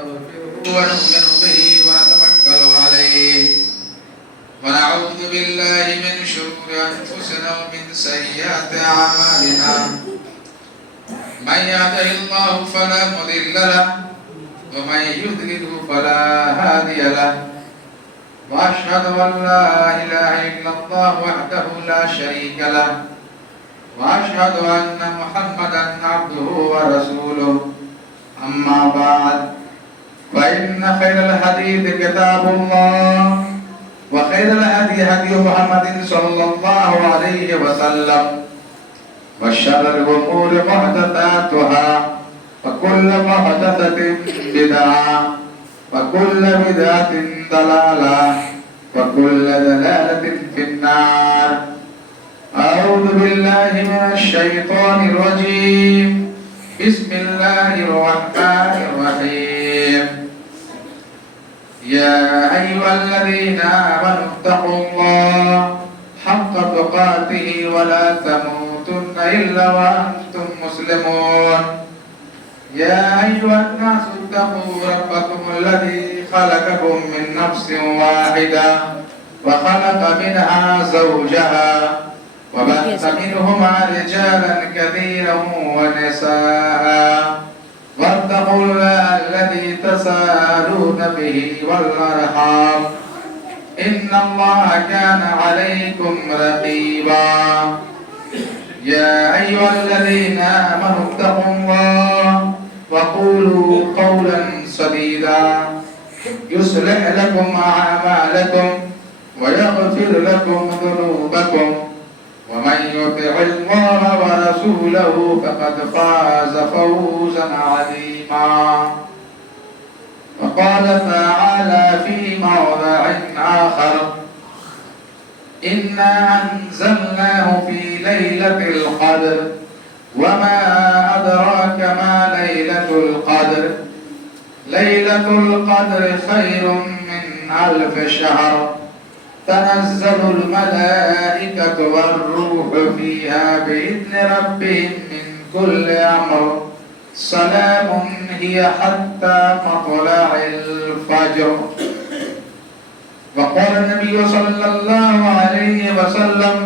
ونستغفره ونؤمن به ونتوكل عليه ونعوذ بالله من شرور أنفسنا ومن سيئات أعمالنا من يهده الله فلا مضل له ومن يضلل فلا هادي له وأشهد أن لا إله إلا الله وحده لا شريك له وأشهد أن محمدا عبده ورسوله أما بعد فإن خير الحديث كتاب الله وخير الهدي هدي محمد صلى الله عليه وسلم وشر الأمور محدثاتها وكل محدثة بدعة وكل بدعة ضلالة وكل ضلالة في النار. أعوذ بالله من الشيطان الرجيم. بسم الله الرحمن الرحيم. يا أيها الذين آمنوا اتقوا الله حق تقاته ولا تموتن إلا وأنتم مسلمون. يا أيها الناس اتقوا ربكم الذي خلقكم من نفس واحدة وخلق منها زوجها وبث منهما رجالا كثيرا ونساء واتقوا الله الذي تساءلون به والأرحام إن الله كان عليكم رقيبا. يا أيها الذين آمنوا اتقوا الله وقولوا قولا سديدا يصلح لكم أعمالكم ويغفر لكم ذنوبكم ومن يطع الله ورسوله فقد فاز فوزا عظيما. وقال تعالى في موضع آخر إنا أنزلناه في ليلة القدر وما أدراك ما ليلة القدر ليلة القدر خير من 1000 شهر تنزل الملائكة والروح فيها بإذن ربهم من كل أمر سلام هي حتى مطلع الفجر. وقال النبي صلى الله عليه وسلم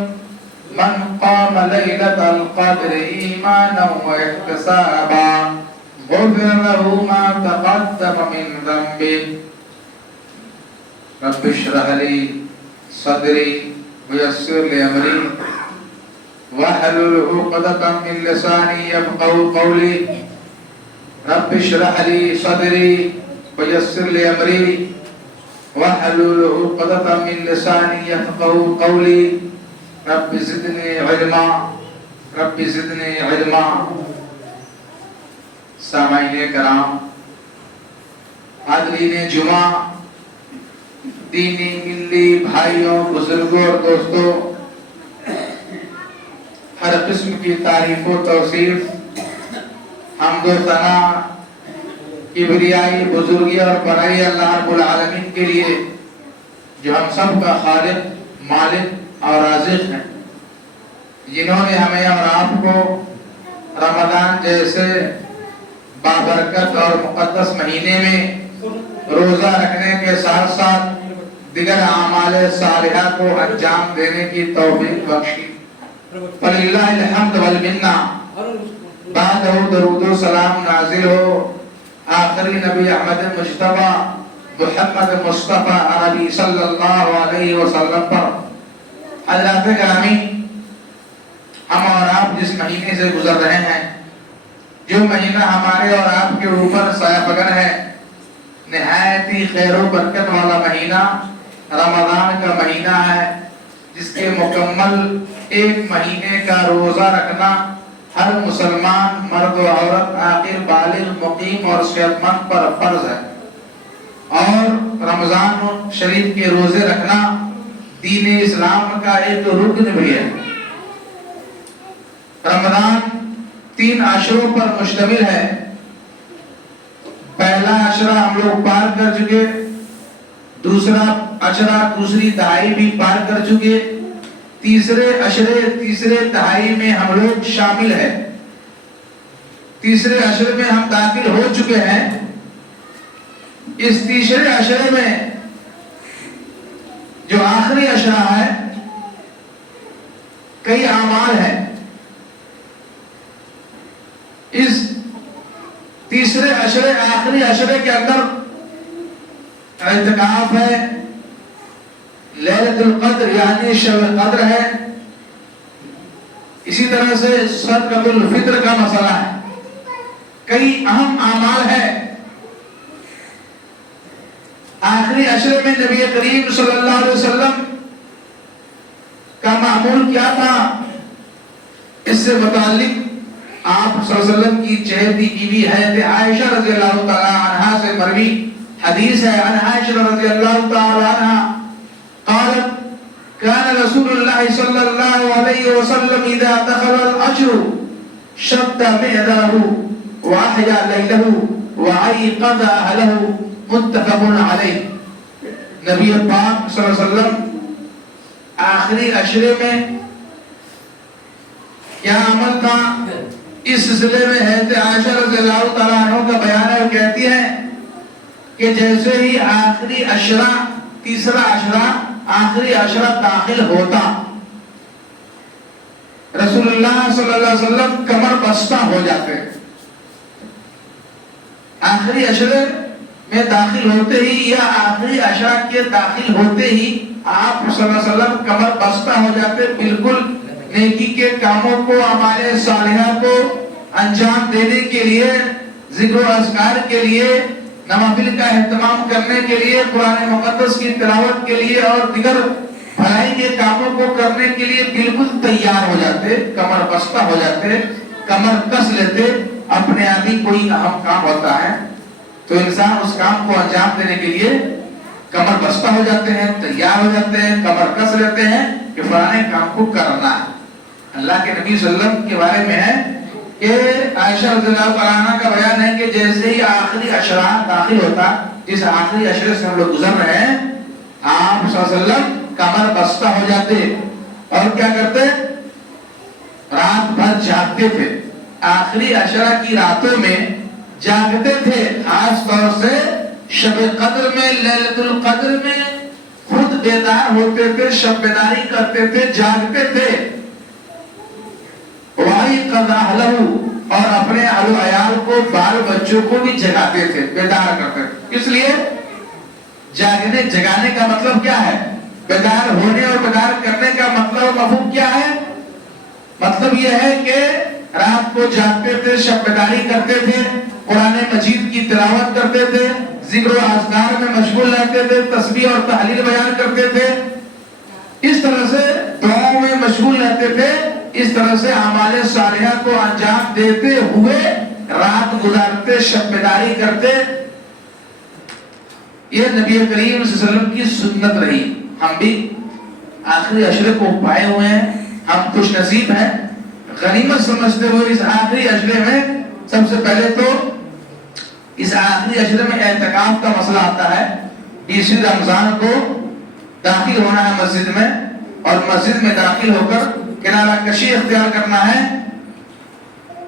من قام ليلة القدر إيمانا واحتسابا غفر له ما تقدم من ذنبه. رب اشرح لي صدري ويسر لي أمري واحلل عقدة من لساني يفقهوا قولي. رب اشرح لي صدري ويسر لي أمري واحلل عقدة من لساني يفقهوا قولي. رب زدني علما رب زدني علما. سامعین کرام، حاضرین جمعہ، دینی ملی بھائیوں، بزرگوں اور دوستوں، ہر قسم کی تعریف و توصیف، حمد و ثنا، کبریائی، بزرگی اور بڑائی اللہ رب العالمین کے لیے جو ہم سب کا خالق، مالک اور رازق ہے، جنہوں نے ہمیں اور آپ کو رمضان جیسے بابرکت اور مقدس مہینے میں روزہ رکھنے کے ساتھ ساتھ دیگر اعمال صالحہ کو انجام دینے کی توفیق بخشی. فللہ الحمد والمنہ. بعد درود و سلام نازل ہو آخری نبی احمد مجتبی محمد مصطفیٰ عربی صلی اللہ علیہ وسلم پر. حضرات گرامی، ہم اور آپ جس مہینے سے گزر رہے ہیں، جو مہینہ ہمارے اور آپ کے اوپر سایہ فگن ہے، نہایت ہی خیر و برکت والا مہینہ رمضان کا مہینہ ہے، جس کے مکمل ایک مہینے کا روزہ رکھنا ہر مسلمان مرد و عورت، عاقل، بالغ، مقیم اور صحت مند پر فرض ہے. اور رمضان شریف کے روزے رکھنا دین اسلام کا ایک رکن بھی ہے. رمضان 3 عشروں پر مشتمل ہے. پہلا عشرہ ہم لوگ پار کر چکے، دوسرا عشرہ دوسری دہائی بھی پار کر چکے، تیسرے عشرے تیسرے دہائی میں ہم لوگ شامل ہیں، تیسرے عشرے میں ہم داخل ہو چکے ہیں. اس تیسرے عشرے میں جو آخری عشرہ ہے کئی اعمال ہیں. اس تیسرے عشرے آخری عشرے کے اندر اعتکاف ہے، لیلۃ القدر یعنی شب قدر ہے، اسی طرح سے صدقۃ الفطر کا مسئلہ ہے، کئی اہم اعمال ہیں. آخری عشرے میں نبی کریم صلی اللہ علیہ وسلم کا معمول کیا تھا، اس سے متعلق آپ صلی اللہ علیہ وسلم کی چہیتی بیوی حضرت عائشہ رضی اللہ تعالی عنہا سے مروی حدیث ہے. عن عائشہ رضی اللہ تعالی عنہا قالت كان رسول الله صلى الله عليه وسلم اذا دخل العشر شد مئزره واحيا ليله وايقظ اهله متفق علیہ. نبی پاک صلی اللہ علیہ وسلم آخری عشرے میں کیا عمل تھا، اس سلسلے میں حضرت عائشہ رضی اللہ تعالیٰ عنہ کا بیان ہے. وہ کہتی ہیں کہ جیسے ہی آخری عشرہ، تیسرا عشرہ، آخری عشرہ داخل ہوتا، رسول اللہ صلی اللہ علیہ وسلم کمر بستہ ہو جاتے. آخری عشرے میں داخل ہوتے ہی یا آخری عشرہ کے داخل ہوتے ہی آپ صلی اللہ علیہ وسلم کمر بستہ ہو جاتے، بالکل نیکی کے کاموں کو، اعمال صالحہ کو انجام دینے کے لیے، ذکر و اذکار کے لیے، نوافل کا اہتمام کرنے کے لیے، قرآن مقدس کی تلاوت کے لیے اور دیگر بھلائی کے کاموں کو کرنے کے لیے بالکل تیار ہو جاتے، کمر بستہ ہو جاتے، کمر کس لیتے. اپنے آپ ہی کوئی اہم کام ہوتا ہے تو انسان اس کام کو انجام دینے کے لیے کمر بستہ ہو جاتے ہیں، تیار ہو جاتے ہیں، کمر کس لیتے ہیں کہ فلانے کام کو کرنا ہے. اللہ کے نبی صلی اللہ علیہ وسلم کے بارے میں ہے کہ عائشہ رضی اللہ عنہا کا بیان ہے کہ جیسے ہی آخری عشرہ داخل ہوتا، جس آخری عشرے سے ہم لوگ گزر رہے ہیں، آپ صلی اللہ علیہ وسلم کمر بستہ ہو جاتے اور کیا کرتے، رات بھر جاگتے تھے. آخری عشرہ کی راتوں میں جاگتے تھے، خاص طور سے شب قدر میں، لیلۃ القدر میں خود بیدار ہوتے تھے، شب بیداری کرتے تھے، جاگتے تھے. وَأَيْقَظَ أَهْلَهُ اور اپنے اہل و عیال کو، بال بچوں کو بھی جگاتے تھے، بیدار کرتے تھے. اس لیے جگانے کا مطلب کیا ہے، بیدار ہونے اور بیدار کرنے کا مطلب مفہوم کیا ہے؟ مطلب یہ ہے کہ رات کو جاگتے تھے، شب بیداری کرتے تھے، قرآن مجید کی تلاوت کرتے تھے، ذکر و اذکار میں مشغول رہتے تھے، تسبیح اور تحلیل بیان کرتے تھے، اس طرح سے دعاؤں میں مشغول رہتے تھے، اس طرح سے اعمال صالحہ کو انجام دیتے ہوئے رات گزارتے، شب بیداری کرتے. یہ نبی کریم صلی اللہ علیہ وسلم کی سنت رہی. ہم بھی آخری عشرے کو پائے ہوئے ہیں، ہم خوش نصیب ہیں. غنیمت سمجھتے ہوئے اس آخری عشرے میں سب سے پہلے تو اس آخری عشرے میں اعتکاف کا مسئلہ آتا ہے. 20 رمضان کو داخل ہونا ہے مسجد میں، اور مسجد میں داخل ہو کر کنارہ کشی اختیار کرنا ہے.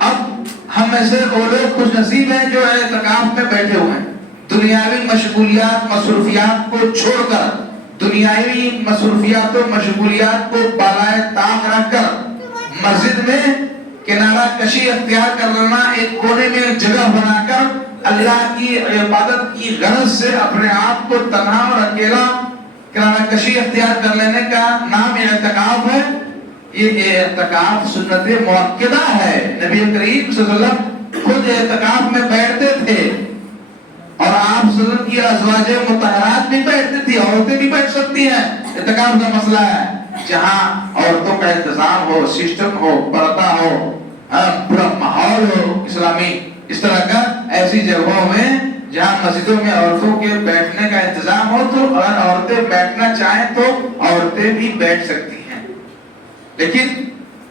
اب ہم میں سے وہ لوگ خوش نصیب ہیں جو اعتکاف میں بیٹھے ہوئے ہیں. دنیاوی مشغولیات، مصروفیات کو چھوڑ کر، دنیاوی مصروفیات و مشغولیات کو بالائے طاق رکھ کر مسجد میں کنارہ کشی اختیار کر لینا، ایک کونے میں جگہ بنا کر اللہ کی عبادت کی غرض سے اپنے آپ کو تنہا اور اکیلا کنارہ کشی اختیار کر لینے کا نام اعتکاف ہے. یہ اعتکاف سنت مؤکدہ ہے. نبی کریم صلی اللہ علیہ وسلم خود اعتکاف میں بیٹھتے تھے، اور آپ صلی اللہ علیہ وسلم کی ازواج مطہرات بھی بیٹھتی تھی، عورتیں بھی بیٹھ سکتی ہیں. اعتکاف کا مسئلہ ہے جہاں عورتوں کا انتظام ہو، سسٹم ہو، پردہ ہو، پورا ماحول ہو اسلامی، اس طرح کا ایسی جگہوں میں جہاں مسجدوں میں عورتوں کے بیٹھنے کا انتظام ہو، تو اگر عورتیں بیٹھنا چاہیں تو عورتیں بھی بیٹھ سکتی ہیں. لیکن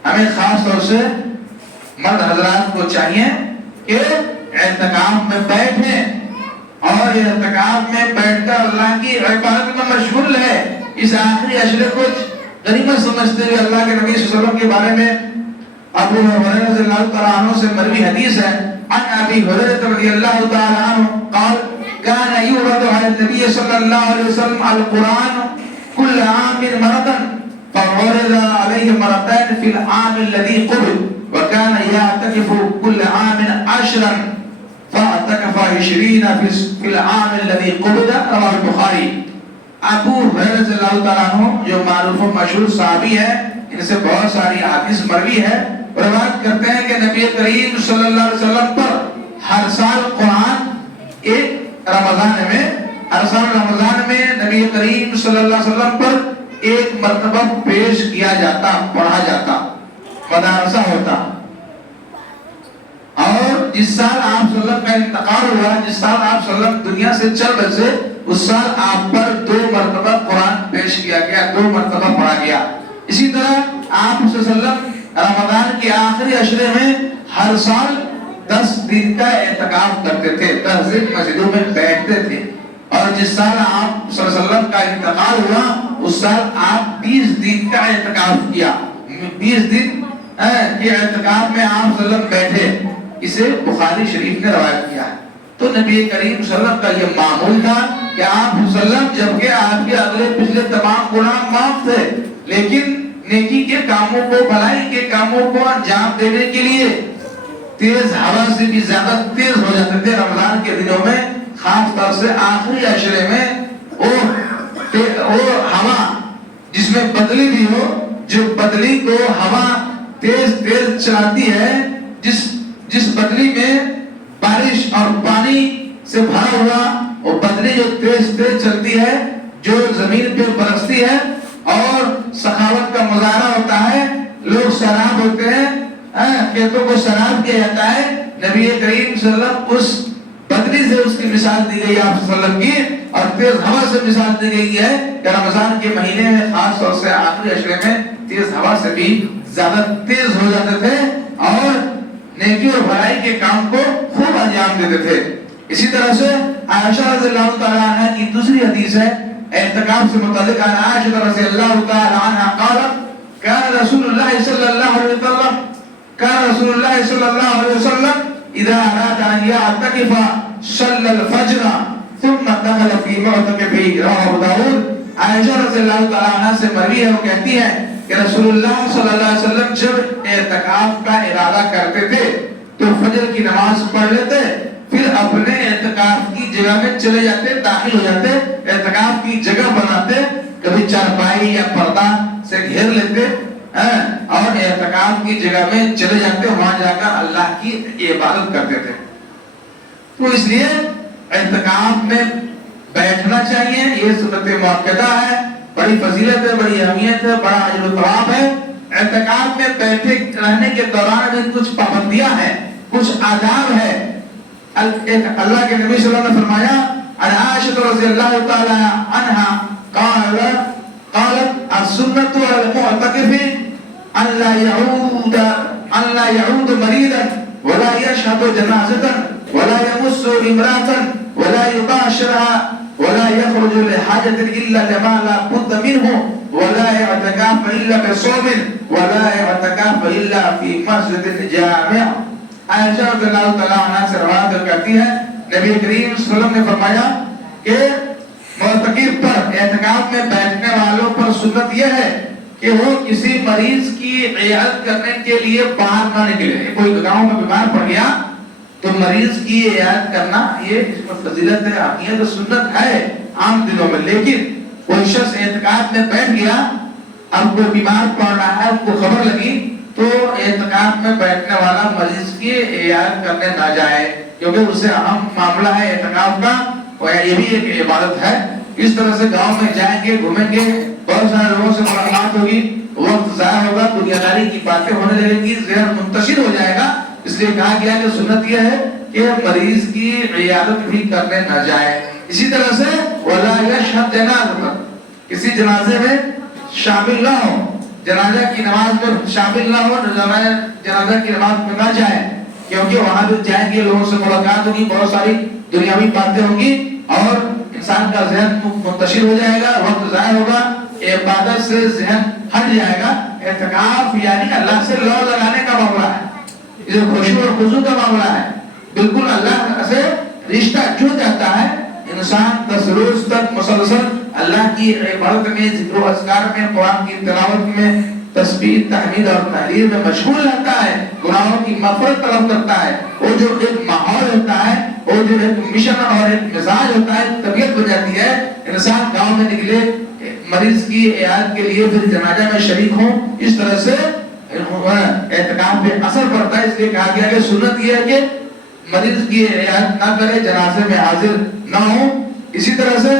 ہمیں خاص طور سے مرد حضرات کو چاہیے کہ اعتکاف میں بیٹھیں اور اعتکاف میں بیٹھ کر اللہ کی عبادت میں مشغول ہے. اس آخری عشرے کو غنیمت سمجھتے ہوئے اللہ کے نبی صلی اللہ علیہ وسلم کے بارے میں ابو ہریرہ رضی اللہ تعالیٰ عنہ سے مروی حدیث ہے. عن ابی ہریرہ رضی اللہ تعالیٰ عنہ قال كان يرى النبي صلى الله عليه وسلم القرآن كل عام مرة فورد عليه مرتين في العام الذي قبل وكان يعتكف كل عام 10 فاعتكف 20 في العام الذي قبل رواه البخاری. ابو ہریرہ رضی اللہ تعالیٰ عنہ جو معروف و مشہور صحابی ہے، ان سے بہت ساری حدیث مروی ہے، روایت کرتے ہیں کہ نبی کریم صلی اللہ علیہ وسلم پر ہر سال قرآن ایک رمضان میں نبی کریم صلی اللہ علیہ وسلم پر ایک مرتبہ پیش کیا جاتا، پڑھا جاتا، مدارسہ ہوتا. اور جس سال آپ صلی اللہ علیہ وسلم کا انتقال ہوا، جس سال آپ صلی اللہ علیہ وسلم دنیا سے چل بسے، اس سال آپ پر 2 مرتبہ قرآن پیش کیا گیا، 2 مرتبہ پڑھا گیا. اسی طرح آپ صلی اللہ علیہ وسلم رمضان کے آخری عشرے میں ہر سال 10 دن کا اعتکاف کرتے تھے، 10 دن مسجدوں میں بیٹھتے تھے. اور جس سال آپ صلی اللہ علیہ وسلم کا انتقال ہوا، اس سال آپ 20 دن کا اعتکاف کیا، 20 دن کے اعتکاف میں آپ صلی اللہ علیہ وسلم بیٹھے. اسے بخاری شریف نے روایت کیا ہے. تو نبی کریم صلی اللہ علیہ وسلم کا یہ معمول تھا کہ آپ صلی اللہ علیہ وسلم جبکہ آپ کے اگلے پچھلے تمام گناہ معاف تھے، لیکن نیکی کے کاموں کو، بھلائی کے کاموں کو انجام دینے کے لیے تیز ہوا سے بھی زیادہ تیز ہو جاتے تھے. رمضان کے دنوں میں خاص طور سے آخری عشرے میں وہ ہوا جس میں بدلی بھی ہو، جو بدلی کو ہوا تیز تیز چلاتی ہے، جس بدلی میں بارش اور پانی سے بھرا ہوا وہ بدلی جو تیز تیز چلتی ہے، جو زمین پہ برستی ہے اور سخاوت کا مظاہرہ ہوتا ہے، لوگ سیراب ہوتے ہیں، کھیتوں کو سیراب کیا جاتا ہے. نبی کریم صلی اللہ علیہ وسلم اس بدلی سے اس کی مثال دی گئی آپ صلی اللہ علیہ وسلم کی، اور تیز ہوا سے مثال دی گئی ہے کہ رمضان کے مہینے میں خاص طور سے آخری عشرے میں تیز ہوا سے بھی زیادہ تیز ہو جاتے تھے اور نیکی اور بھلائی کے کام کو خوب انجام دیتے تھے. اسی طرح سے عائشہ رضی اللہ تعالی عنہ کی دوسری حدیث ہے اعتکاف سے متعلق. عائشہ رضی اللہ تعالی عنہ قالت كان رسول الله صلى الله عليه وسلم اذا اراد ان يعتكف صلى الفجر ثم دخل في معتكفه رواه ابو داود. عائشہ رضی اللہ تعالی عنہ سے مروی ہے، وہ کہتی ہے کہ رسول اللہ صلی اللہ علیہ وسلم جب اعتکاف کا ارادہ کرتے تھے تو فجر کی نماز پڑھ لیتے، پھر اپنے اعتکاف کی جگہ میں چلے جاتے، داخل ہو جاتے، اعتکاف کی جگہ بناتے، کبھی چارپائی یا پردہ سے گھیر لیتے اور اعتکاف کی جگہ میں چلے جاتے، وہاں جا کر اللہ کی عبادت کرتے تھے. تو اس لیے اعتکاف میں بیٹھنا چاہیے، یہ سنت مؤکدہ ہے، بڑی فضیلت ہے، بڑی اہمیت ہے، بڑا اجر و ثواب ہے. اعتکاف میں بیٹھے رہنے کے دوران بھی کچھ پابندیاں ہیں، کچھ آداب ہے. اللہ کے نبی صلی اللہ علیہ وسلم نے فرمایا عائشہ رضی اللہ تعالی عنہا قالت السنة على المعتكف أن لا يعود مريضا ولا يشهد جنازة ولا يمس امرأة ولا يباشرها ولا يخرج لحاجة إلا لما لا بد منه ولا يعتكف إلا بصوم ولا يعتكف إلا في مسجد جامع. عائشہ رضی اللہ تعالیٰ عنہ سے روایت کرتی ہے نبی کریم صلی اللہ علیہ وسلم نے فرمایا کہ معتکف پر، اعتکاف میں بیٹھنے والوں پر سنت یہ ہے کہ وہ کسی مریض کی عیادت کرنے کے لیے باہر نہ نکلے. کوئی گاؤں میں بیمار پڑ گیا تو مریض کی عیادت کرنا یہ اس میں فضیلت ہے، اہمیت و سنت ہے عام دنوں میں. لیکن کوئی شخص اعتکاف میں بیٹھ گیا، اب کوئی بیمار پڑ رہا ہے، ان کو خبر لگی، تو اعتکاف میں بیٹھنے والا مریض کی عیادت کرنے نہ جائے، کیونکہ اس سے اہم معاملہ ہے اعتکاف کا، اور یہ بھی ایک عبادت ہے. اس طرح سے گاؤں میں جائیں گے، گھومیں گے، بہت سارے لوگوں سے ملاقات ہوگی، وقت ضائع ہوگا، دنیا داری کی باتیں ہونے لگیں گی، ذہن منتشر ہو جائے گا. اس لیے کہا گیا کہ سنت یہ ہے کہ مریض کی عیادت بھی کرنے نہ جائے. اسی طرح سے ولا یشهد جنازہ، کسی جنازے میں شامل نہ ہو، جنازہ کی نماز میں شامل نہ ہو، جنازہ کی نماز میں نہ جائے، کیونکہ وہاں بھی جائیں گے، لوگوں سے ملاقات ہوگی، بہت ساری دنیاوی باتیں ہوں گی اور انسان کا ذہن منتشر ہو جائے گا، وقت ضائع ہوگا، عبادت سے ذہن ہٹ جائے گا. اعتکاف یعنی اللہ سے لو لگانے کا معاملہ ہے، یہ خشوع اور خضوع کا معاملہ ہے. بالکل اللہ سے رشتہ جڑ جاتا ہے انسان 10 روز تک مسلسل اللہ کی عبادت میں، ذکر و اذکار میں، قرآن کی تلاوت میں، تسبیح، تحمید اور تحلیل میں مشغول رہتا ہے، گناہوں کی مغفرت طلب کرتا ہے، وہ جو ایک ماحول ہوتا ہے، وہ جو ایک مشن اور ایک مزاج ہوتا ہے، طبیعت بن جاتی ہے، انسان گاؤں میں نکلے مریض کی عیادت کے لیے، پھر جنازہ میں شریک ہوں، اس طرح سے اعتکاف پہ اثر پڑتا ہے۔ اس لیے کہا گیا کہ سنت یہ ہے کہ مریض کی عیادت نہ کرے، جنازے میں حاضر نہ ہو۔ اسی طرح سے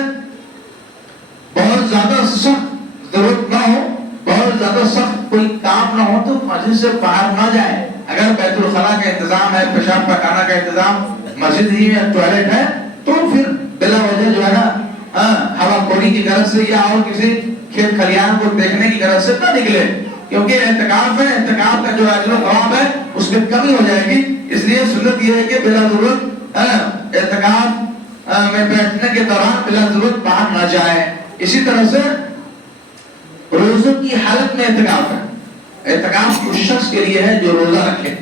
بہت زیادہ سخت ضرورت نہ ہو، بہت زیادہ سخت کوئی کام نہ ہو تو مسجد سے باہر نہ جائے۔ اگر بیت الخلا کا انتظام ہے، پیشاب پخانہ کا انتظام مسجد ہی میں ٹوائلٹ ہے، تو پھر بلا وجہ جو ہے نا ہوا خوری کی غرض سے یا اور کسی کھیت کھلیان کو دیکھنے کی غرض سے نہ نکلے، کیونکہ اعتکاف ہے، اعتکاف کا جو اجر و ثواب ہے اس میں کمی ہو جائے گی۔ اس لیے سنت یہ ہے کہ بلا ضرورت اعتکاف میں بیٹھنے کے دوران بلا ضرورت باہر نہ جائے۔ اسی طرح سے روزوں کی حالت میں اعتکاف ہے۔ اعتکاف اس شخص کے لیے ہے جو روزہ رکھے،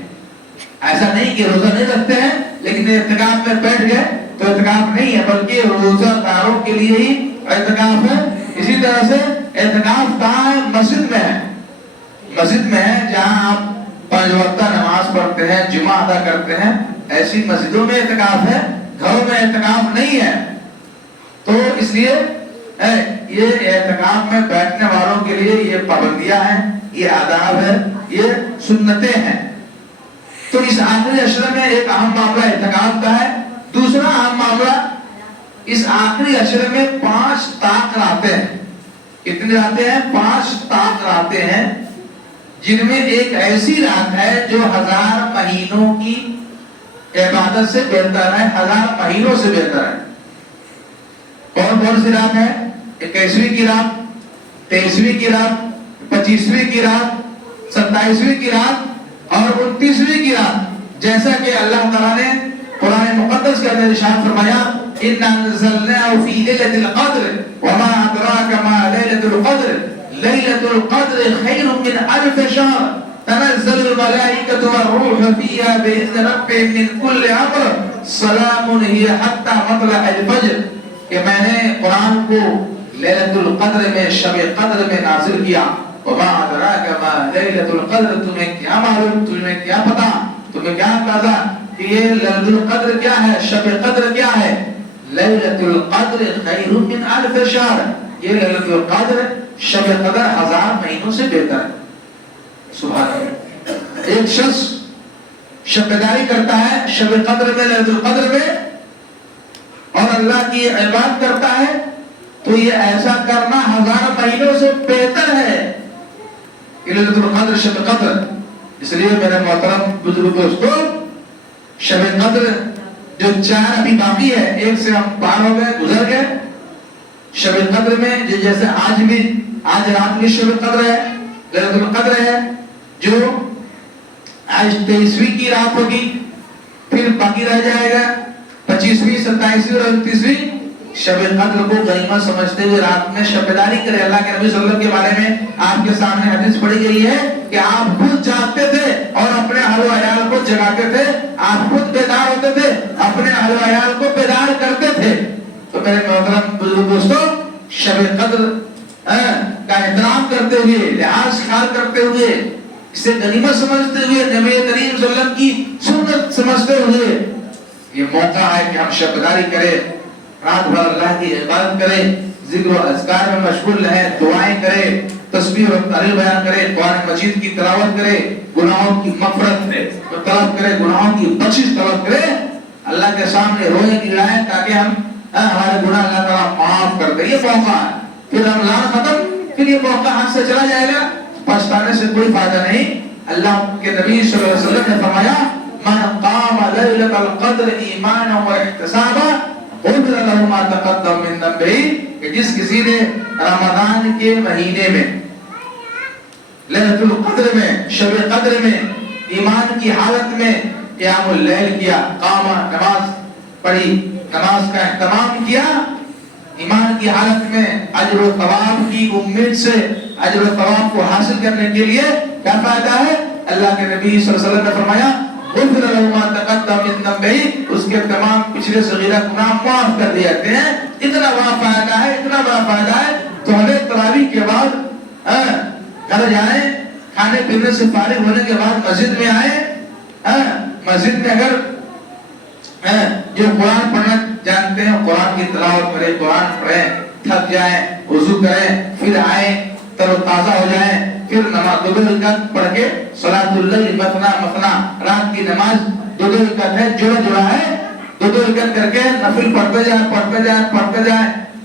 ایسا نہیں کہ روزہ نہیں رکھتے ہیں لیکن اعتکاف میں بیٹھ گئے تو اعتکاف نہیں ہے، بلکہ روزہ داروں کے لیے ہی اعتکاف ہے۔ اسی طرح سے اعتکاف کہاں ہے؟ مسجد میں ہے، مسجد میں ہے جہاں آپ 5 وقتہ نماز پڑھتے ہیں، جمعہ ادا کرتے ہیں، ایسی مسجدوں میں اعتکاف ہے، گھروں میں اعتکاف نہیں ہے۔ تو اس لیے یہ اعتکاف میں بیٹھنے والوں کے لیے یہ پابندیاں ہیں، یہ آداب ہے، یہ سنتیں ہیں۔ تو اس آخری عشرے میں ایک اہم معاملہ اعتکاف کا ہے۔ دوسرا اہم معاملہ اس آخری عشرے میں 5 طاق راتیں ہیں۔ کتنے راتیں ہیں؟ 5 طاق راتیں ہیں، جن میں ایک ایسی رات ہے جو 1000 مہینوں کی عبادت سے بہتر ہے، 1000 مہینوں سے بہتر ہے۔ کون سی رات ہے؟ 21ویں کی رات، 23ویں کی رات، 25ویں کی رات، 27ویں کی رات اور 29ویں کی رات۔ جیسا کہ اللہ تعالیٰ نے قرآن مقدس کے اندر ارشاد فرمایا اِنَّا أَنزَلْنَاهُ فِي لَيْلَةِ الْقَدْرِ وَمَا أَدْرَاكَ مَا لَيْلَةُ الْقَدْرِ لَيْلَةُ الْقَدْرِ خَيْرٌ مِّنْ أَلْفِ شَهْرٍ تَنَزَّلُ الْمَلَائِكَةُ وَالرُّوحُ فِيهَا بِإِذْنِ رَبِّهِم مِّن كُلِّ أَمْرٍ سَلَامٌ هِيَ حَتَّىٰ مَطْلَعِ الْفَجْرِ کہ میں نے قرآن کو لیلۃ القدر میں، شب قدر میں نازل کیا۔ وَمَا أَدْرَاكَ مَا لَيْلَةُ الْقَدْرِ تمہیں کیا معلوم، تمہیں کیا پتا، تمہیں کیا اندازہ کہ یہ لیلۃ القدر کیا ہے، شب قدر کیا ہے؟ لیلۃ القدر خیر من الف شہر، یہ لیلۃ القدر شب قدر 1000 مہینوں سے بہتر ہے۔ سبحان اللہ۔ ایک شخص شب بیداری کرتا ہے شب قدر میں، لیلۃ القدر میں، اور اللہ کی عبادت کرتا ہے تو یہ ایسا کرنا 1000 مہینوں سے بہتر ہے لیلۃ القدر، شب قدر۔ اس لیے میرے محترم بزرگ دوستو، شب قدر جو 4 ابھی باقی ہے، ایک سے ہم پار ہو گئے، گزر گئے۔ شب قدر میں جیسے آج رات میں شب قدر ہے، لیلۃ القدر ہے، جو آج 23ویں کی رات ہوگی، پھر باقی رہ جائے گا 25ویں، 27ویں اور 29ویں۔ شب قدر کو غنیمت سمجھتے ہوئے رات میں شب بیداری کرے۔ اللہ کے نبی صلی اللہ علیہ وسلم کے بارے میں آپ کے سامنے حدیث پڑھی گئی ہے کہ آپ خود جاگتے تھے اور اپنے اہل و عیال کو جگاتے تھے، آپ خود بیدار ہوتے تھے، اپنے اہل و عیال کو بیدار کرتے تھے۔ تو میرے محترم بزرگ دوستو، شب قدر کا احترام کرتے ہوئے، لحاظ خیال کرتے ہوئے، اسے غنیمت سمجھتے ہوئے، نبی کریم صلی اللہ علیہ وسلم کی سنت سمجھتے ہوئے یہ موقع ہے کہ ہم شب بیداری کریں، رات بھر اللہ کی عبادت کریں، ذکر و اذکار میں مشغول رہیں، دعائیں کریں، تسبیح و تحلیل بیان کریں، قرآن مجید کی تلاوت کریں، گناہوں کی مغفرت طلب کریں، گناہوں کی بخشش طلب کریں، اللہ کے سامنے روئیں گڑائیں تاکہ ہمارے گناہ اللہ تعالیٰ معاف کر دے۔ یہ موقع ہے، پھر رمضان ختم، پھر یہ موقع ہاتھ سے چلا جائے گا، پچھتانے سے کوئی فائدہ نہیں۔ اللہ کے نبی صلی اللہ علیہ وسلم نے فرمایا من قام لیلۃ القدر ایمانا واحتسابا غفر له ما تقدم من ذنبه، کہ جس کسی نے رمضان کے مہینے میں، لیلۃ القدر میں، شب قدر میں، ایمان کی حالت میں قیام اللیل کیا، قام، نماز پڑھی، نماز کا اہتمام کیا، ایمان کی حالت میں اجر و ثواب کی امید سے اجر و ثواب کو حاصل کرنے کے لیے کیا فائدہ ہے؟ اللہ کے نبی صلی اللہ علیہ وسلم نے فرمایا غفر له ما تقدم من ذنبه، اس کے تمام پچھلے صغیرہ گناہ معاف کر دیے جاتے ہیں. اتنا بڑا فائدہ ہے، اتنا بڑا فائدہ ہے. تو ہمیں تراویح کے بعد گھر جائیں، کھانے پینے سے فارغ ہونے کے بعد مسجد میں آئیں. مسجد میں اگر جو قرآن پڑھنا جانتے ہیں قرآن کی تلاوت کریں، قرآن پڑھیں، تھک جائیں وضو کریں، پھر آئیں تر و تازہ ہو جائیں، پھر نماز 2 رکعت پڑھ کے صلاۃ اللیل مثنا مثنا، رات کی نماز 2 رکعت ہے، جوڑا جوڑا ہے، 2 رکعت کر کے نفل پڑھتے جائیں،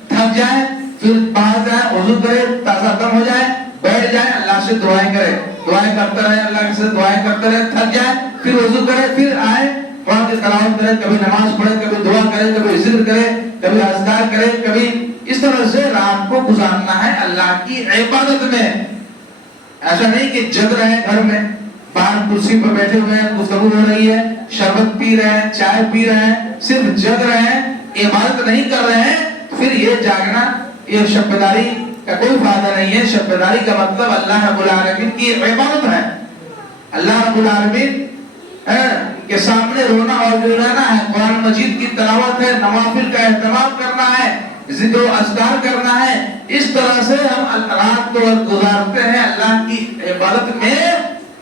تھک جائیں، پھر باہر جائیں، وضو کریں، تازہ دم ہو جائیں، بیٹھ جائیں، اللہ سے دعائیں کریں، دعائیں کرتے رہیں، اللہ سے دعائیں کرتے رہیں، تھک جائیں، پھر وضو کریں، پھر آئیں قرآن کی تلاوت کریں، کبھی نماز پڑھیں، کبھی دعا کریں، کبھی ذکر کریں، کبھی اذکار کریں، کبھی اس طرح سے رات کو گزارنا ہے اللہ کی عبادت میں. ایسا نہیں کہ جگ رہے ہیں گھر میں، باہر کرسی پر بیٹھے ہوئے ہیں، گفتگو ہو رہی ہے، شربت پی رہے ہیں، چائے پی رہے ہیں، صرف جگ رہے ہیں، عبادت نہیں کر رہے ہیں. پھر یہ جاگنا، یہ شب بیداری کا کوئی فائدہ نہیں ہے. شب بیداری کا مطلب اللہ رب العالمین کی عبادت ہے. اللہ رب العالمین کے سامنے رونا اور گڑگڑانا ہے، قرآن مجید کی تلاوت ہے، نوافل کا اہتمام کرنا ہے، ذکر و اذکار کرنا ہے. اس طرح سے ہم رات کو گزارتے ہیں اللہ کی عبادت میں،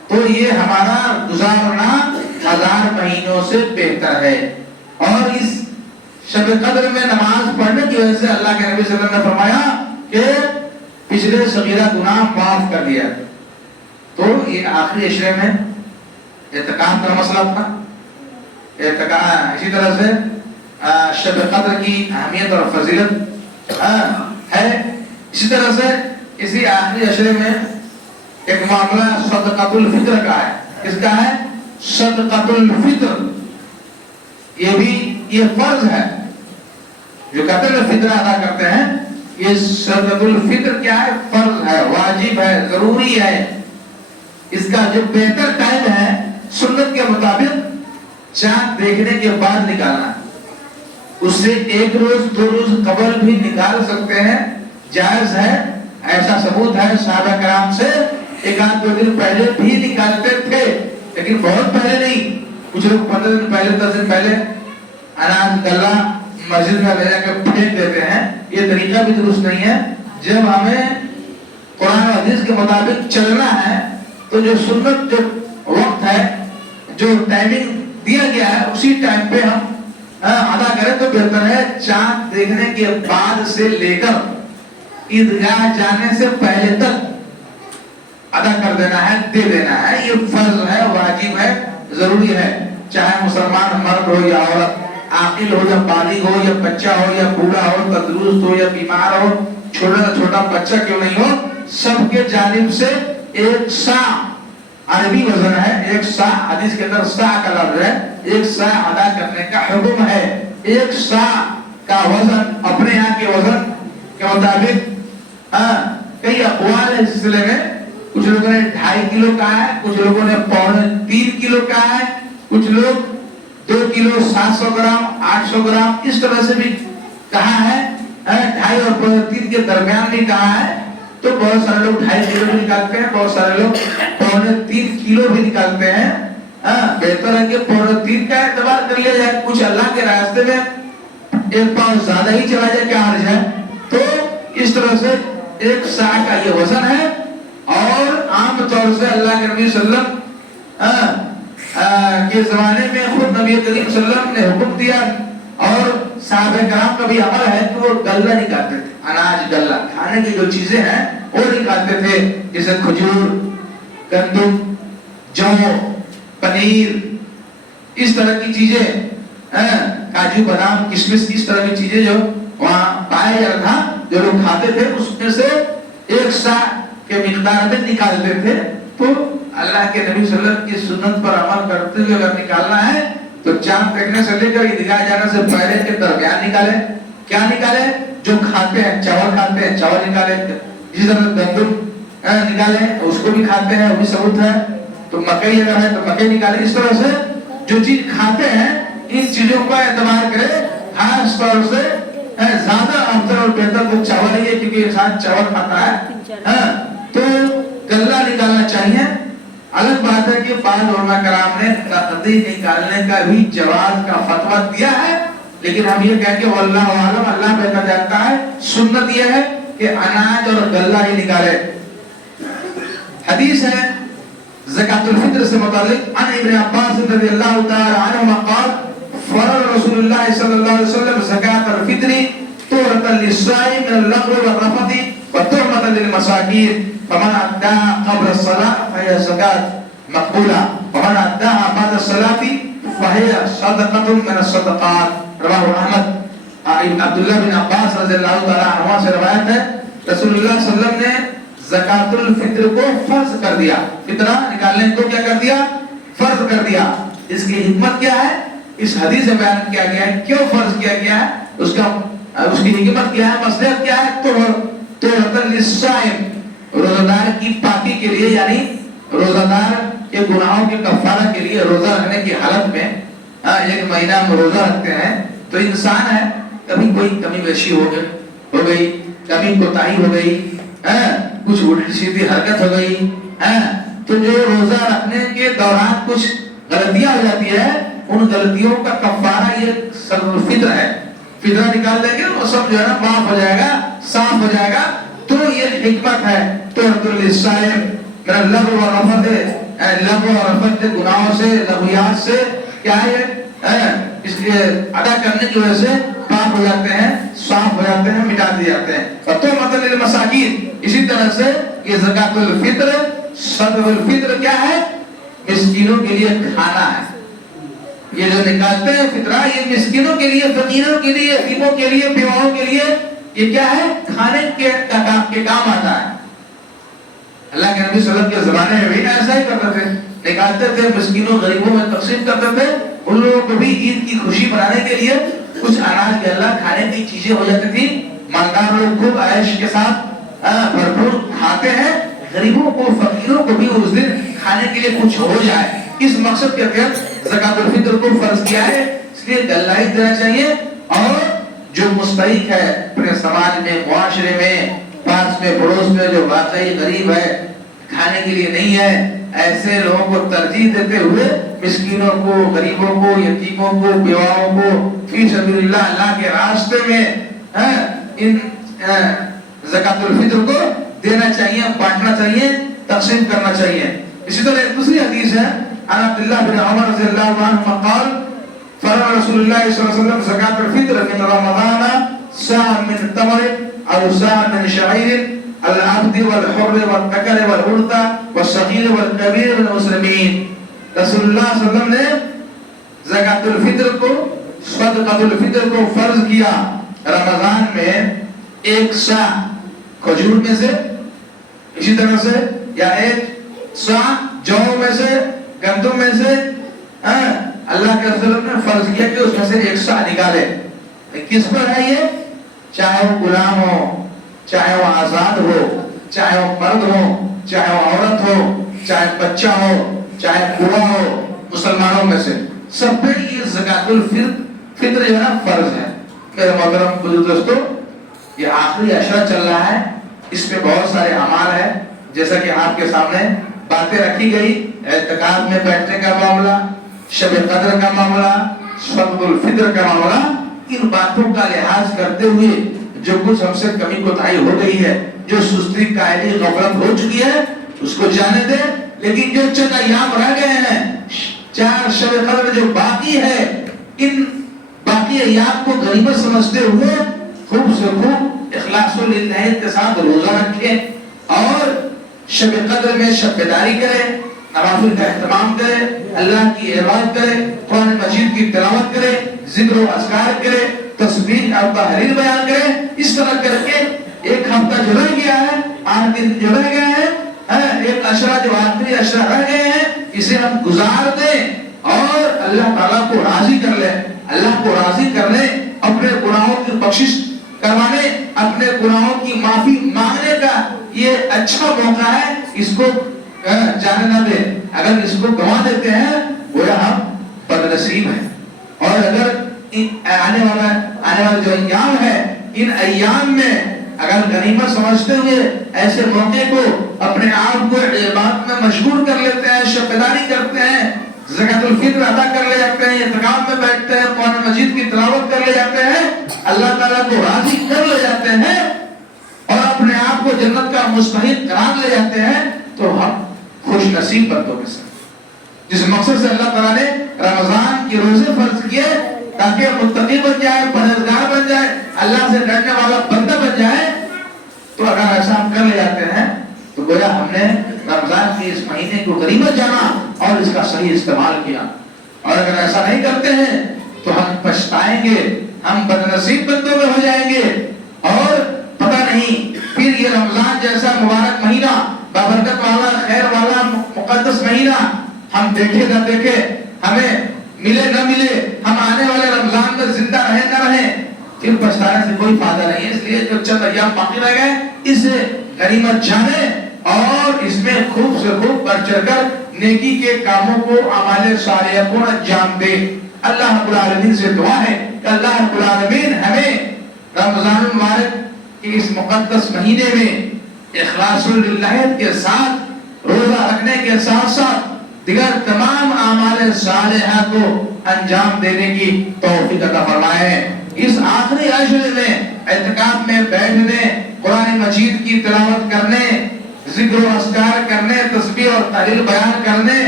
تو یہ ہمارا گزارنا 1000 مہینوں سے بہتر ہے. اور اس شب قدر میں نماز پڑھنے کی وجہ سے اللہ کے نبی صلی اللہ علیہ وسلم نے فرمایا کہ پچھلے صغیرہ گناہ معاف کر دیا. تو یہ آخری عشرے میں اعتکاف کا مسئلہ تھا. اسی طرح سے شب قدر کی اہمیت اور فضیلت ہے. اسی طرح سے اسی آخری عشرے میں ایک معاملہ صدقۃ الفطر کا ہے. کس کا ہے؟ صدقۃ الفطر. یہ فرض ہے. جو کہتے ہیں فطرہ ادا کرتے ہیں، یہ صدقۃ الفطر کیا ہے؟ فرض ہے، واجب ہے، ضروری ہے. اس کا جو بہتر ٹائم ہے سنت کے مطابق چاند دیکھنے کے بعد نکالنا. اس سے 1 روز 2 روز قبل بھی نکال سکتے ہیں، جائز ہے. ایسا ثبوت ہے صحابہ کرام سے 1-2 دن پہلے بھی نکالتے تھے، لیکن بہت پہلے نہیں. کچھ لوگ 15 دن پہلے 10 دن پہلے اناج غلہ مسجد میں لے جا کے پھینک دیتے ہیں. یہ طریقہ بھی درست نہیں ہے. جب ہمیں قرآن و حدیث کے مطابق چلنا ہے تو جو سنت جو وقت ہے، جو ٹائمنگ دیا گیا ہے، اسی ٹائم پہ ہم ادا کریں تو بہتر ہے. چاند دیکھنے کے بعد سے لے کر عیدگاہ جانے سے پہلے تک ادا کر دینا ہے، دے دینا ہے. یہ فرض ہے، واجب ہے، ضروری ہے. چاہے مسلمان مرد ہو یا عورت، عاقل ہو یا بالغ ہو یا بچہ ہو یا بوڑھا ہو، تندرست ہو یا بیمار ہو، چھوٹا سے چھوٹا بچہ کیوں نہیں ہو، سب کے جانب سے 1 سا عربی وزن ہے. 1 سا حدیث کے اندر سا کا لفظ ہے. 1 سا ادا کرنے کا حکم ہے. 1 سا کا وزن اپنے یہاں کے وزن کے مطابق کئی اقوال ہے اس سلسلے میں. کچھ لوگوں نے 2.5 کلو کہا ہے، کچھ لوگوں نے 3 کلو کہا ہے، کچھ لوگ 2 کلو 700 گرام 800 گرام اس طرح سے بھی کہا ہے. 2.5 اور 3 کے درمیان بھی کہا ہے. تو بہت سارے لوگ 2.5 کلو بھی نکالتے ہیں، بہت سارے لوگ 3 کلو بھی نکالتے ہیں. بہتر ہے کہ 3 کا اعتبار کر لیا جائے. کچھ اللہ کے راستے میں 1 پاؤں زیادہ ہی چلا جائے، کیا حرج ہے. تو اس طرح سے 1 سا کا یہ وزن ہے. اور عام طور سے اللہ کے نبی صلی اللہ علیہ وسلم کے زمانے میں خود نبی کریم صلی اللہ علیہ وسلم نے حکم دیا اور صحابہ کرام کا بھی عمل ہے کہ وہ غلہ نکالتے تھے. اناج غلہ کھانے کی جو چیزیں ہیں وہ نکالتے تھے، جیسے کھجور، گندم، جو، پنیر، اس طرح کی چیزیں، کاجو بادام کشمش، اس طرح کی چیزیں جو وہاں پایا جاتا تھا، جو لوگ کھاتے تھے، اس میں سے 1 سا کے مقدار میں نکالتے تھے. تو اللہ کے نبی صلی اللہ علیہ وسلم کی سنت پر عمل کرتے ہوئے اگر نکالنا ہے تو چاند دیکھنے سے لے کر عیدگاہ جانے سے پہلے کے درمیان نکالے. کیا نکالے؟ جو کھاتے ہیں، چاول کھاتے ہیں چاول نکالے. اسی طرح گندم نکالے، اس کو بھی کھاتے ہیں، وہ بھی ثبوت ہے. تو مکئی اگر ہے تو مکئی نکالے. اس طرح سے جو چیز کھاتے ہیں ان چیزوں کا اعتبار کرے. خاص طور سے زیادہ افضل اور بہتر تو چاول ہی ہے، کیونکہ انسان چاول کھاتا ہے. تو غلہ نکالنا چاہیے. الگ بات ہے کہ بعض علماء کرام نے نقدی نکالنے کا بھی جواز کا فتویٰ دیا ہے، لیکن ہم یہ کہیں کہ واللہ عالم، اللہ بہتر جانتا ہے۔ سنت یہ ہے کہ اناج اور غلہ ہی نکالے۔ حدیث ہے زکات الفطر سے متعلق، عن ابن عباس رضی اللہ تعالی عنہما قال فرض رسول اللہ صلی اللہ علیہ وسلم زکات الفطر طہرۃ للصائم من اللغو والرفث وطعمۃ للمساکین فمن اداها قبل الصلاة فهي زکات مقبولہ ومن اداها بعد الصلاة فهي صدقۃ من الصدقات۔ رواہ احمد۔ عبداللہ بن عباس رضی اللہ تعالی عنہما سے روایت ہے رسول اللہ صلی اللہ علیہ وسلم نے زکات الفطر کو فرض کر دیا، فطرہ نکالنے کو کیا کر دیا؟ فرض کر دیا۔ اس کی حکمت کیا ہے؟ اس حدیث میں بیان کیا گیا ہے کیوں فرض کیا گیا ہے، اس کی حکمت کیا ہے، مصلحت کیا ہے؟ طہرۃ للصائم، روزہ دار کی پاکی کے لیے، یعنی روزہ دار کے گناہوں کے کفارہ کے لیے۔ روزہ رکھنے کی حالت میں ایک مہینہ ہم روزہ رکھتے ہیں تو انسان ہے، کبھی کوئی کمی بیشی ہو گئی، کبھی کوتاہی ہو گئی، کچھ الٹی سیدھی حرکت ہو گئی، تو جو روزہ رکھنے کے دوران کچھ غلطیاں ہو جاتی ہے، ان غلطیوں کا کفارہ یہ صدقۃ الفطر ہے۔ فطرہ نکال دیں گے وہ سب جو ہے نا معاف ہو جائے گا، صاف ہو جائے گا۔ تو یہ حکمت ہے طہرۃ للصائم من اللغو والرفث، لغو اور رفث گناہوں سے، لغویات سے کیا ہے، اس لیے ادا کرنے کی وجہ سے پاک ہو جاتے ہیں، صاف ہو جاتے ہیں، مٹا دیے جاتے ہیں۔ وطعمۃ للمساکین، اسی طرح سے یہ زکات الفطر، صدقۃ الفطر کیا ہے؟ مسکینوں کے لیے کھانا ہے۔ یہ جو نکالتے ہیں فطرہ، یہ مسکینوں کے لیے، فقیروں کے لیے، یتیموں کے لیے، بیواؤں کے لیے، یہ کیا ہے؟ کھانے کے کام آتا ہے۔ اللہ کے نبی صلی اللہ علیہ وسلم کے زمانے میں بھی ایسا ہی کرتے تھے، نکالتے تھے، مسکینوں غریبوں میں تقسیم کرتے تھے۔ ان لوگوں کو بھی عید کی خوشی منانے کے لیے کچھ اناج غلہ کھانے کی چیزیں ہو جاتی تھی۔ مالدار لوگ خوب عیش کے ساتھ بھرپور کھاتے ہیں، غریبوں کو، فقیروں کو بھی اس دن کھانے کے لیے کچھ ہو جائے، اس مقصد کے تحت زکات الفطر کو فرض کیا ہے۔ اس لیے غلہ ہی دینا چاہیے، اور جو مستحق ہے اپنے سماج میں، معاشرے میں، پاس میں، پڑوس میں، جو واقعی غریب ہے، کھانے کے لیے نہیں ہے، ایسے لوگوں کو ترجیح دیتے ہوئے مسکینوں کو، غریبوں کو، یتیموں کو، بیواؤں کو فی سبیل اللہ، اللہ کے راستے میں ان زکات الفطر کو دینا چاہیے، بانٹنا چاہیے، تقسیم کرنا چاہیے۔ اسی طرح ایک دوسری حدیث ہے، عن عبداللہ بن عمر رضی اللہ عنہ قال فرض رسول اللہ صلی اللہ علیہ وسلم زکات الفطر من رمضان ساعًا من تمر او ساعًا من شعیر العبد والحر والذکر والانثى والصغیر والکبیر من المسلمین۔ رسول اللہ صلی اللہ علیہ وسلم نے زکات الفطر کو، صدقۃ الفطر کو فرض کیا رمضان میں 1 سا کھجور میں سے، اسی طرح سے، یا 1 سا جو میں سے، گندم میں سے، اللہ کے رسول نے فرض کیا کہ اس میں سے 1 سا نکالے۔ کس پر ہے یہ؟ چاہے وہ غلام ہو، چاہے وہ آزاد ہو، چاہے وہ مرد ہو، چاہے وہ عورت ہو، چاہے بچہ ہو، چاہے بوڑھا ہو، مسلمانوں میں سے سب پہ یہ زکات الفطر جو ہے نا فرض ہے۔ میرے محترم بزرگ دوستو، یہ آخری عشرہ چل رہا ہے، اس میں بہت سارے اعمال ہیں، جیسا کہ آپ کے سامنے باتیں رکھی گئی، اعتکاف میں بیٹھنے کا معاملہ، شب قدر کا معاملہ، صدقۃ الفطر کا معاملہ، ان باتوں کا لحاظ کرتے ہوئے جو کچھ ہم سے کمی کوتاہی ہو گئی ہے، جو سستی کائلی غفلت ہو چکی ہے، اس کو جانے دے۔ لیکن جو چند ایام رہ گئے ہیں، 4 شب قدر جو باقی ہے، ان باقی ایام کو غنیمت سمجھتے ہوئے خوب سے خوب اخلاص و للہ کے ساتھ روزہ رکھیں، اور شب قدر میں شب بیداری کریں، نوافل کا اہتمام کرے، اللہ کی عبادت کرے، قرآن مجید کی تلاوت کرے، ذکر و اذکار کرے، تسبیح اور تحلیل بیان کرے۔ اس طرح کر کے 1 ہفتہ جو رہ گیا ہے، 8 دن جو رہ گئے ہیں، 1 عشرہ جو آخری عشرہ رہ گئے ہیں، اسے ہم گزار دیں اور اللہ تعالیٰ کو راضی کر لیں۔ اللہ کو راضی کرنے، اپنے گناہوں کی بخشش کروانے، اپنے گناہوں کی معافی مانگنے کا یہ اچھا موقع ہے، اس کو جانے نہ دیں۔ اگر اس کو گنوا دیتے ہیں گویا ہم بدنصیب ہیں، اور اگر آنے والا جو ایام ہے، ان ایام میں اگر غنیمت سمجھتے ہوئے ایسے موقع کو اپنے آپ کو عبادت میں مشغول کر لیتے ہیں، شب بیداری کرتے ہیں، زکات الفطر ادا کر لے جاتے ہیں، اعتکاف میں بیٹھتے ہیں، قرآن مجید کی تلاوت کر لے جاتے ہیں، اللہ تعالیٰ کو راضی کر لے جاتے ہیں اور اپنے آپ کو جنت کا مستحق قرار لے جاتے ہیں، تو ہم خوش نصیب بندوں میں سے، جس مقصد سے اللہ تعالیٰ نے رمضان کے روزے فرض کیے تاکہ متقی بن جائے، پرہیزگار بن جائے، اللہ سے ڈرنے والا بندہ بن جائے۔ تو اگر ایسا ہم کر لے جاتے ہیں تو گویا ہم نے رمضان کے اس مہینے کو غنیمت جانا اور اس کا صحیح استعمال کیا، اور اگر ایسا نہیں کرتے ہیں تو ہم پچھتائیں گے، ہم بدنصیب بندوں میں ہو جائیں گے، اور پتہ نہیں پھر یہ رمضان جیسا مبارک مہینہ، بابرکت والا، خیر والا، مقدس مہینہ ہم دیکھے نہ دیکھے، ہمیں ملے نہ ملے، ہم آنے والے رمضان میں زندہ رہے نہ رہے، پھر پچھتانے سے کوئی فائدہ نہیں ہے۔ اس لیے جو چند ایام باقی رہ گئے اسے غنیمت جانے اور اس میں خوب سے خوب بڑھ چڑھ کر نیکی کے کاموں کو، اعمال صالحہ کو انجام دے۔ اللہ رب العالمین سے دعا ہے کہ اللہ رب العالمین ہمیں رمضان المبارک کے اس مقدس مہینے میں اخلاص للہیت کے ساتھ، روزہ رکھنے کے ساتھ ساتھ دیگر تمام اعمال صالحہ کو انجام دینے کی توفیق عطا فرمائے۔ اس آخری عشر میں اعتکاف میں بیٹھنے، قرآن مجید کی تلاوت کرنے، ذکر و اذکار کرنے، تسبیح اور تحلیل بیان کرنے،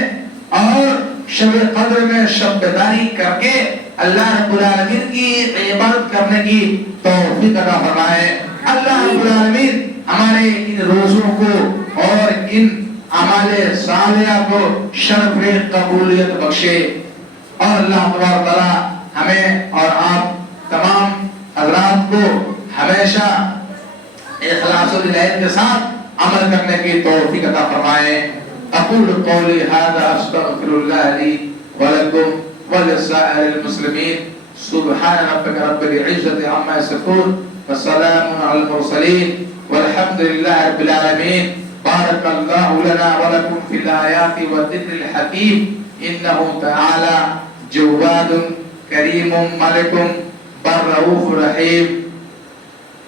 اور شب قدر میں شب بیداری کر کے اللہ رب العالمین کی عبادت کرنے کی توفیق عطا فرمائے۔ اللہ رب العالمین ہمارے ان روزوں کو اور ان اعمال صالحہ کو شرف قبولیت بخشے، اور اللہ تبارک تعالیٰ ہمیں اور آپ تمام حضرات کو ہمیشہ اخلاص و للہیت کے ساتھ عمل کرنے کی توفیق عطا فرمائے۔ اقول قولی ھذا استغفر اللہ لی ولکم ولسائر المسلمین۔ سبحان ربک رب العزۃ عما یصفون وسلام علی المرسلین والحمد للہ رب العالمین۔ بارک اللہ لنا ولکم فی الآیات والذکر الحکیم، انہ تعالی جواد کریم ملک بر رؤوف رحیم۔